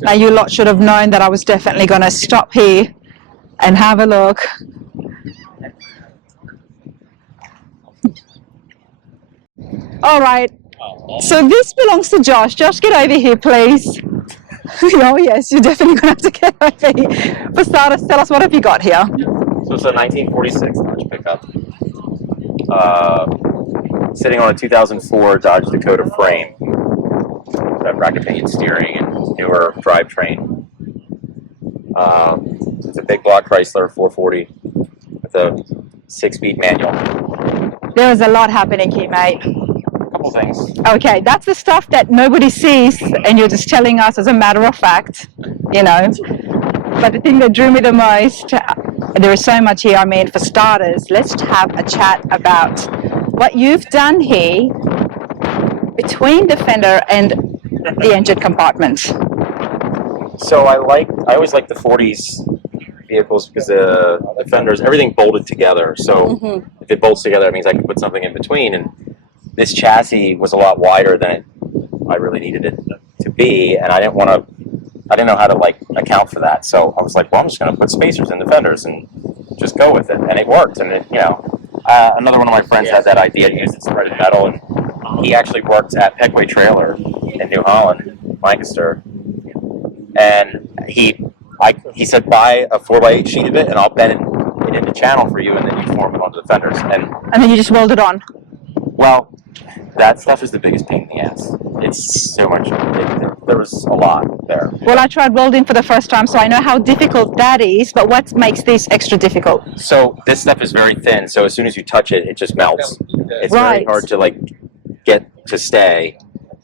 Now you lot should have known that I was definitely going to stop here and have a look. All right, so this belongs to Josh. Josh, get over here, please. Oh yes, you're definitely going to have to get over here. For starters, tell us, what have you got here? So it's a 1946 Dodge pickup, sitting on a 2004 Dodge Dakota frame. Fabricating steering and newer drivetrain. It's a big block Chrysler 440 with a 6-speed manual. There is a lot happening here, mate. A couple things. Okay, that's the stuff that nobody sees, and you're just telling us as a matter of fact, you know. But the thing that drew me the most, there is so much here. I mean, for starters, let's have a chat about what you've done here between the fender and the engine compartment. So I always like the 40s vehicles because the fenders, everything bolted together. So if it bolts together, it means I can put something in between. And this chassis was a lot wider than I really needed it to be, and I didn't know how to like account for that. So I was like, well, I'm just going to put spacers in the fenders and just go with it, and it worked. And it, you know, another one of my friends had that idea to use it threaded metal, and he actually worked at Peckway Trailer in New Holland, Lancaster, and he said, buy a 4x8 sheet of it, and I'll bend it into channel for you, and then you form it onto the fenders. And then you just weld it on. Well, that stuff is the biggest pain in the ass. It's so much. There was a lot there. Well, I tried welding for the first time, so I know how difficult that is, but what makes this extra difficult? So this stuff is very thin, so as soon as you touch it, it just melts. It's very hard to like get to stay.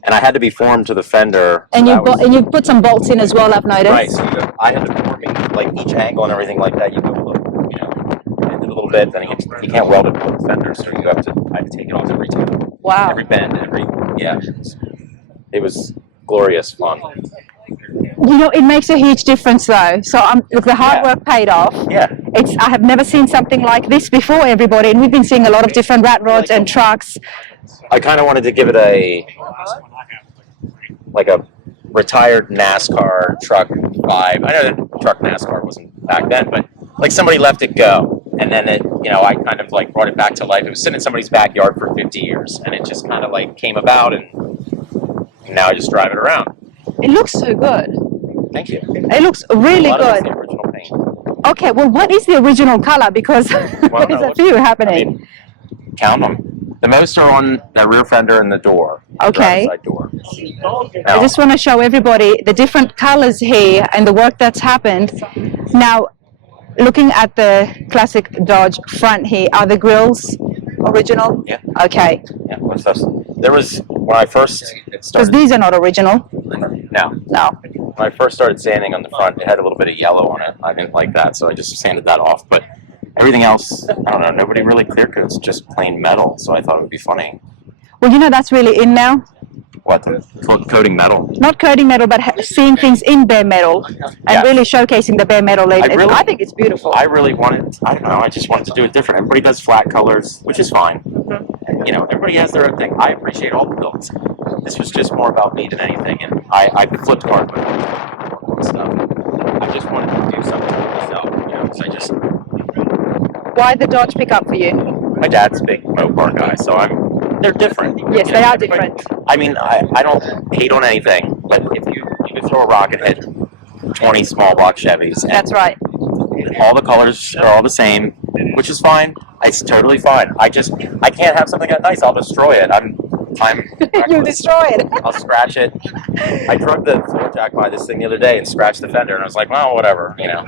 And I had to be formed to the fender. And you put some bolts in as well, I've noticed. Right, so I had to form like each angle and everything like that. You go a little, you know, bend it a little bit, then you can't weld it with the fender, so I have to take it off every time. Wow. Every bend, it was glorious fun. You know, it makes a huge difference though. So look, the hard work paid off. Yeah. I have never seen something like this before, everybody, and we've been seeing a lot of different rat rods and trucks. I kind of wanted to give it a retired NASCAR truck vibe. I know that truck NASCAR wasn't back then, but like somebody left it go, and then it, you know, I kind of like brought it back to life. It was sitting in somebody's backyard for 50 years, and it just kind of like came about, and now I just drive it around. It looks so good. Thank you. It looks really good. The original paint. Okay, well, what is the original color? Because there's a few happening. I mean, count them. The most are on the rear fender and the door. Okay. Side door. I just want to show everybody the different colors here and the work that's happened. Now, looking at the classic Dodge front here, are the grills original? Yeah. Okay. Yeah. There was, when I first started. Because these are not original. No. No. When I first started sanding on the front, it had a little bit of yellow on it. I didn't like that, so I just sanded that off. But everything else, I don't know, nobody really clear coats, just plain metal, so I thought it would be funny. Well, you know, that's really in now. What? Coating metal? Not coating metal, but seeing things in bare metal and really showcasing the bare metal. I think it's beautiful. I really wanted, I don't know, I just wanted to do it different. Everybody does flat colors, which is fine. And, you know, everybody has their own thing. I appreciate all the builds. This was just more about me than anything, and I flipped hardwood and stuff. I just wanted to do something for myself, you know, because I just... Why the Dodge pickup for you? My dad's a big Mopar guy, so they're different. Yes, they are different. I mean, I don't hate on anything, but if you could throw a rock and hit 20 small block Chevys. That's right. All the colors are all the same, which is fine. It's totally fine. I can't have something that nice. I'll destroy it. You destroy it. I'll scratch it. I drug the floor jack by this thing the other day and scratched the fender, and I was like, well, whatever, you know.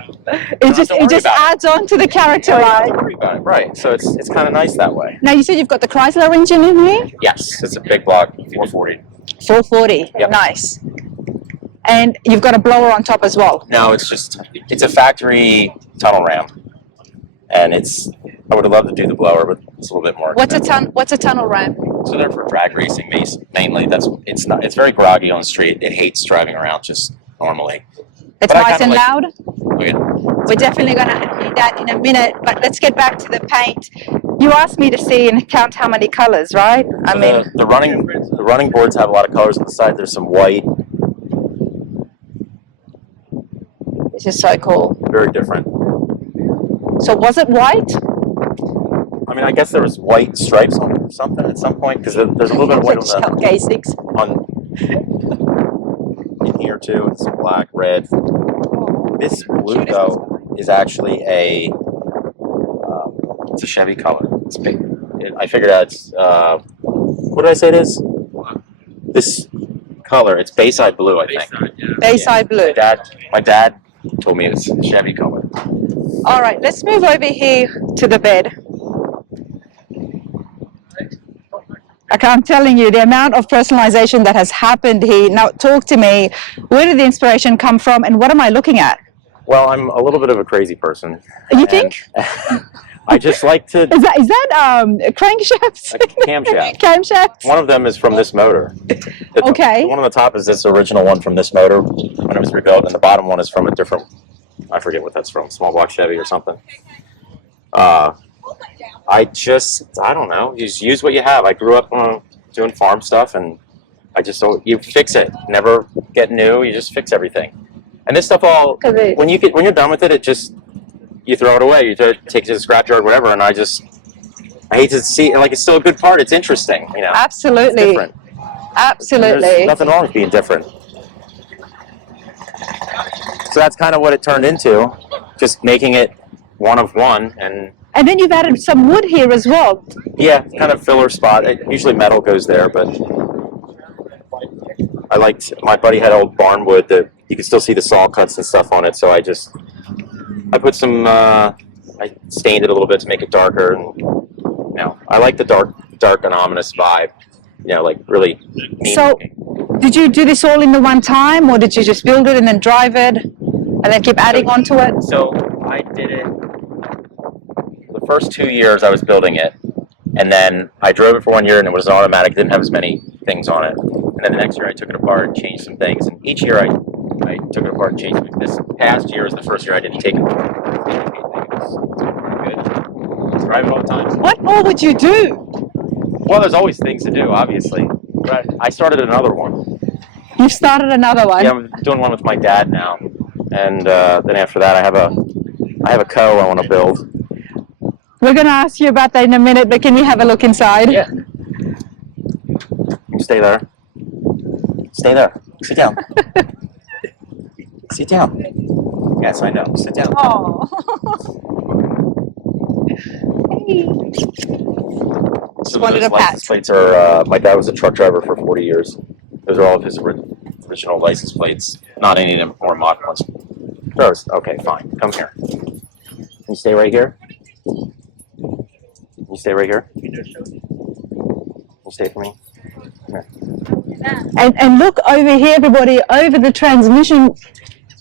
It just adds on to the character, right? Don't worry about it. Right. So it's kind of nice that way. Now, you said you've got the Chrysler engine in here? Yes, it's a big block 440. 440. Yep. Nice. And you've got a blower on top as well? No, it's a factory tunnel ram, and I would have loved to do the blower, but it's a little bit more expensive. What's a tunnel ram? So they're for drag racing mainly. It's very groggy on the street. It hates driving around just normally. It's nice and loud? Oh, yeah. We're definitely going to need that in a minute, but let's get back to the paint. You asked me to see and count how many colors, right? The running boards have a lot of colors on the side. There's some white, which is so cool. Very different. So was it white? I mean, I guess there was white stripes on something at some point because there's a little bit of white on Shell casings. in here too, and some black, red. This blue though is actually it's a Chevy color. It's big. I figured out it's what did I say it is? This color, it's Bayside blue, I think. Bayside blue. My dad told me it's Chevy color. All right, let's move over here to the bed. Okay, I'm telling you, the amount of personalization that has happened here. Now, talk to me. Where did the inspiration come from, and what am I looking at? Well, I'm a little bit of a crazy person. You think? I just like to... Is that crankshafts? Camshaft. Camshafts? One of them is from this motor. Okay. The one on the top is this original one from this motor when it was rebuilt, and the bottom one is from a different... I forget what that's from, small block Chevy or something. I don't know, you just use what you have. I grew up doing farm stuff, and you fix it. Never get new, you just fix everything. And this stuff when you're done with it, you throw it away. You take it to the scrapyard, whatever, and I hate to see it, like it's still a good part. It's interesting, you know. Absolutely. It's different. Absolutely. There's nothing wrong with being different. So that's kind of what it turned into, just making it one of one. And then you've added some wood here as well. Yeah, kind of filler spot. Usually metal goes there, but my buddy had old barn wood that you could still see the saw cuts and stuff on it, so I put some, I stained it a little bit to make it darker. And, you know, I like the dark and ominous vibe, you know, like really mean. So, did you do this all in the one time, or did you just build it and then drive it and then keep adding onto it? So I did it. The first 2 years I was building it, and then I drove it for 1 year, and it was automatic. Didn't have as many things on it. And then the next year I took it apart and changed some things. And each year I took it apart and changed it. This past year was the first year I didn't take it apart. It's good. Drive it all the time. What more would you do? Well, there's always things to do, obviously. But I started another one. You've started another one? Yeah, I'm doing one with my dad now. And then after that, I have a co I want to build. We're going to ask you about that in a minute, but can we have a look inside? Yeah. You stay there. Stay there. Sit down. Sit down. Yes, I know. Sit down. Oh. Hey. So wanted those a pat. license plates are, my dad was a truck driver for 40 years. Those are all of his original license plates. Not any of them more modern ones. Those. Okay, fine. Come here. Can you stay right here? Can you stay right here? Can you stay for me? Here. And look over here, everybody, over the transmission.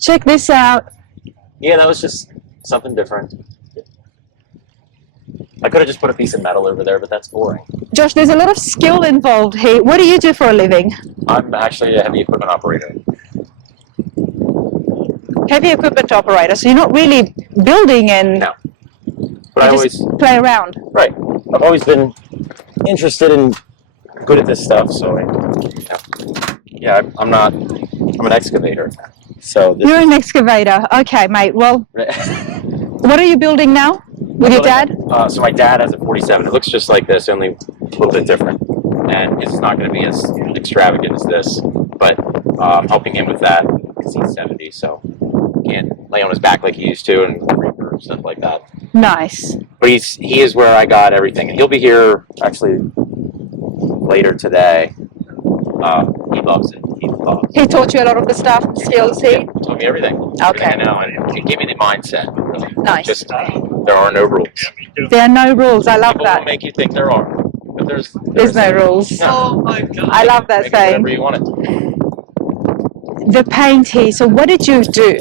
Check this out. Yeah, that was just something different. I could have just put a piece of metal over there, but that's boring. Josh, there's a lot of skill involved here. What do you do for a living? I'm actually a heavy equipment operator. Heavy equipment operator, so you're not really building and No. But I always play around. Right. I've always been interested and good at this stuff, so I'm an excavator. So You're an excavator. Okay, mate. Well, what are you building now with your dad? So my dad has a 47. It looks just like this, only a little bit different. And it's not going to be as extravagant as this, but I'm helping him with that because he's 70, so he can't lay on his back like he used to and stuff like that. Nice. But he is where I got everything, and he'll be here actually later today. He loves it. He taught you a lot of the stuff, skills here? Yeah, taught me everything. Okay. Everything I know, and it gave me the mindset. Really. Nice. Just there are no rules. There are no rules. I love People that. will make you think there are, but there's no rules. No. Oh my God. I love that Make it saying. whatever you want it. The paint here. So what did you do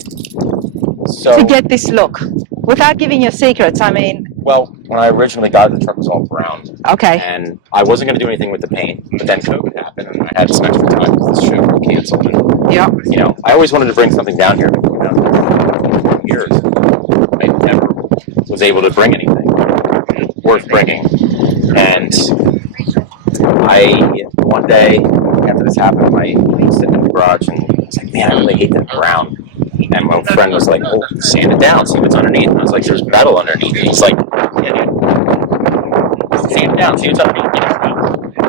So to get this look? Without giving your secrets, I mean. well, when I originally got it, the truck was all brown. Okay. And I wasn't going to do anything with the paint, but then COVID happened, and I had some extra time because the show got canceled. And, Yeah. you know, I always wanted to bring something down here. But, you know, for years, I never was able to bring anything worth bringing. And one day after this happened, I was sitting in the garage and I was like, man, I really hate that brown. And my friend was like, "Oh, sand it down, see what's underneath." And I was like, "There's metal underneath." And he's like, "Yeah, dude. Sand it down, see what's underneath."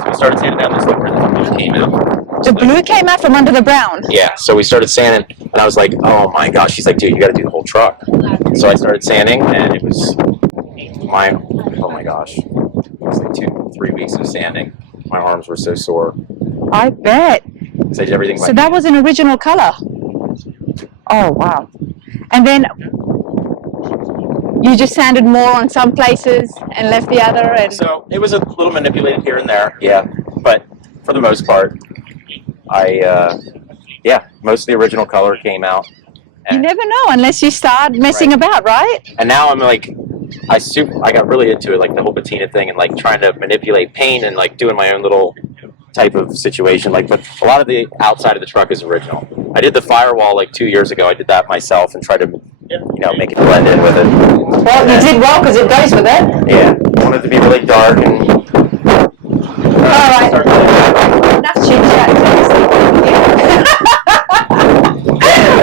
So we started sanding down. This is where the blue came out. The blue came out from under the brown. Yeah, so we started sanding, and I was like, "Oh my gosh!" She's like, "Dude, you got to do the whole truck." So I started sanding, and it was oh my gosh, it was like 2-3 weeks of sanding. My arms were so sore. I bet. So I did everything. So that was an original color. Oh wow! And then you just sanded more on some places and left the other. And so it was a little manipulated here and there, yeah. But for the most part, most of the original color came out. You never know unless you start messing about, right? And now I'm like, I got really into it, like the whole patina thing, and like trying to manipulate paint and like doing my own little type of situation. Like, but a lot of the outside of the truck is original. I did the firewall like 2 years ago. I did that myself and tried to, make it blend in with it. Well, you did well because it goes with it. Yeah, I wanted it to be really dark and. All right. Enough chit chat.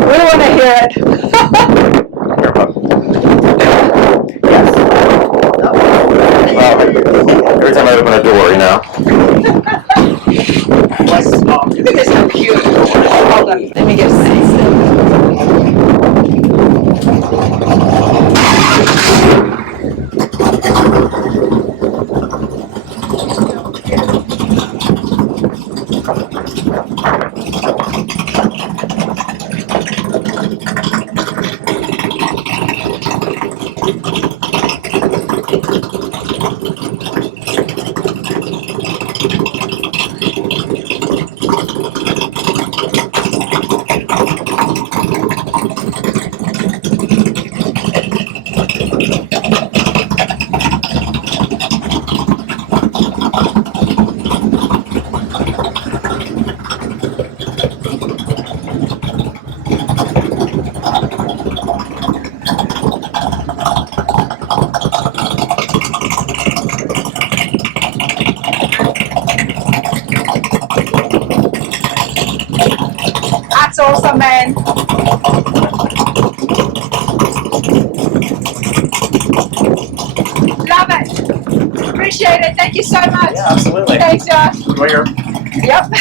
We want to hear it. Yes. Every time I open a door, Look at this, how cute. Hold on, let me get a sense. That's awesome, man. Love it. Appreciate it. Thank you so much. Yeah, absolutely. Thanks, Josh. Enjoy your. Yep.